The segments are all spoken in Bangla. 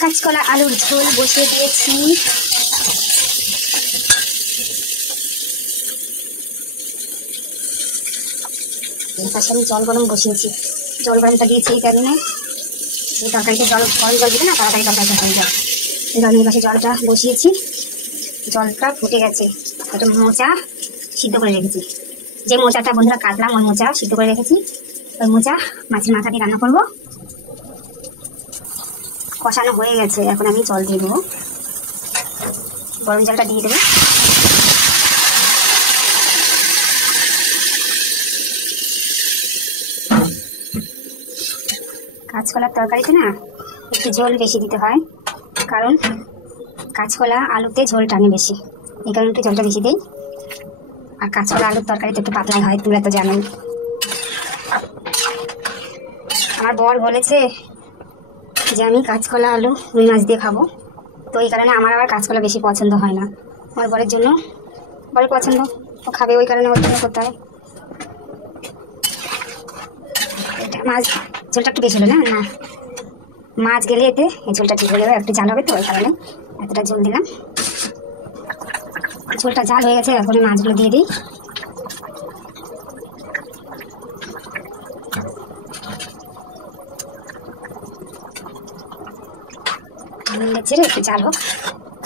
কাঁচকলা আলুর ঝোল বসিয়ে দিয়েছি। পাশে আমি জল গরম বসিয়েছি। জল গরমটা দিয়েছি এই কারণে এই তরকারিতে গরম জল দিবে না, তাড়াতাড়ি তরকারিটা হয়ে যায়। আমি পাশে জলটা বসিয়েছি, জলটা ফুটে গেছে। একটা মোচা সিদ্ধ করে রেখেছি, যে মোচাটা বন্ধুরা কাটলাম ওই মোচা সিদ্ধ করে রেখেছি। ওই মোচা মাছের মাথা দিয়ে রান্না করবো। কষানো হয়ে গেছে, এখন আমি জল দিয়ে দেবো, গরম জলটা দিয়ে দেবো। কাঁচকলার তরকারিতে না একটু ঝোল বেশি দিতে হয়, কারণ কাঁচকলা আলুতে ঝোল টানে বেশি, এই কারণে একটু ঝোলটা বেশি দিই। আর কাঁচকলা আলুর তরকারিতে একটু পাতলাই হয়, তোমরা তো জানোই। আমার বর বলেছে যে আমি কাঁচকলা আলু রুই মাছ দিয়ে খাবো, তো এই কারণে আমার আবার কাঁচকলা বেশি পছন্দ হয় না। আমার বরের জন্য, বরের পছন্দ, ও খাবে ওই কারণে ওর জন্য করতে হয়। এটা মাছ ঝোলটা একটু বেশি হলো না, না মাছ গেলে এতে এই ঝোলটা ঠিক হয়ে যাবে, একটু জাল হবে তো ওই কারণে এতটা ঝোল দিলাম। ঝোলটা জাল হয়ে গেছে, এখন মাছগুলো দিয়ে দিই। ছেড়ে একটু জাল হোক,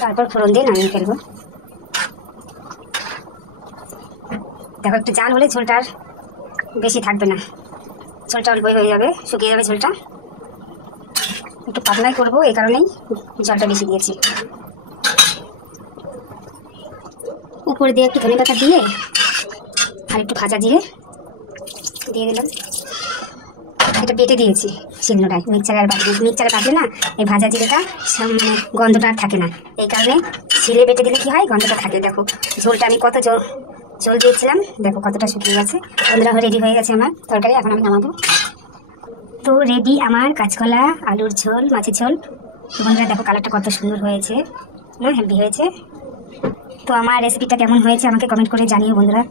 তারপর ফোড়ন দিয়ে নামিয়ে ফেলবো। দেখো একটু জাল হলে ঝোলটা আর বেশি থাকবে না, ঝোলটা অল্পই হয়ে যাবে, শুকিয়ে যাবে ঝোলটা। একটু পাতলাই করবো এই কারণেই জলটা বেশি দিয়েছি। উপর দিয়ে একটু ধনে পাতা দিয়ে আর একটু ভাজা জিরে দিয়ে দিলাম। এটা বেটে দিয়েছি শিলনোড়ায়, মিক্সারে বাটলে না এই ভাজা জিরেটা মানে গন্ধটা আর থাকে না, এই কারণে শিলে বেটে দিলে কি হয় গন্ধটা থাকে। দেখো ঝোলটা আমি কত ঝোল দিয়েছিলাম, দেখো কতটা শুকিয়ে গেছে। বন্ধুরা রেডি হয়ে গেছে আমার তরকারি, এখন আমি নামাবো। তো রেডি আমার কাঁচকলা আলুর ঝোল, মাছের ঝোল। বন্ধুরা দেখো কালারটা কত সুন্দর হয়েছে না, হেভি হয়েছে। তো আমার রেসিপিটা কেমন হয়েছে আমাকে কমেন্ট করে জানিও বন্ধুরা।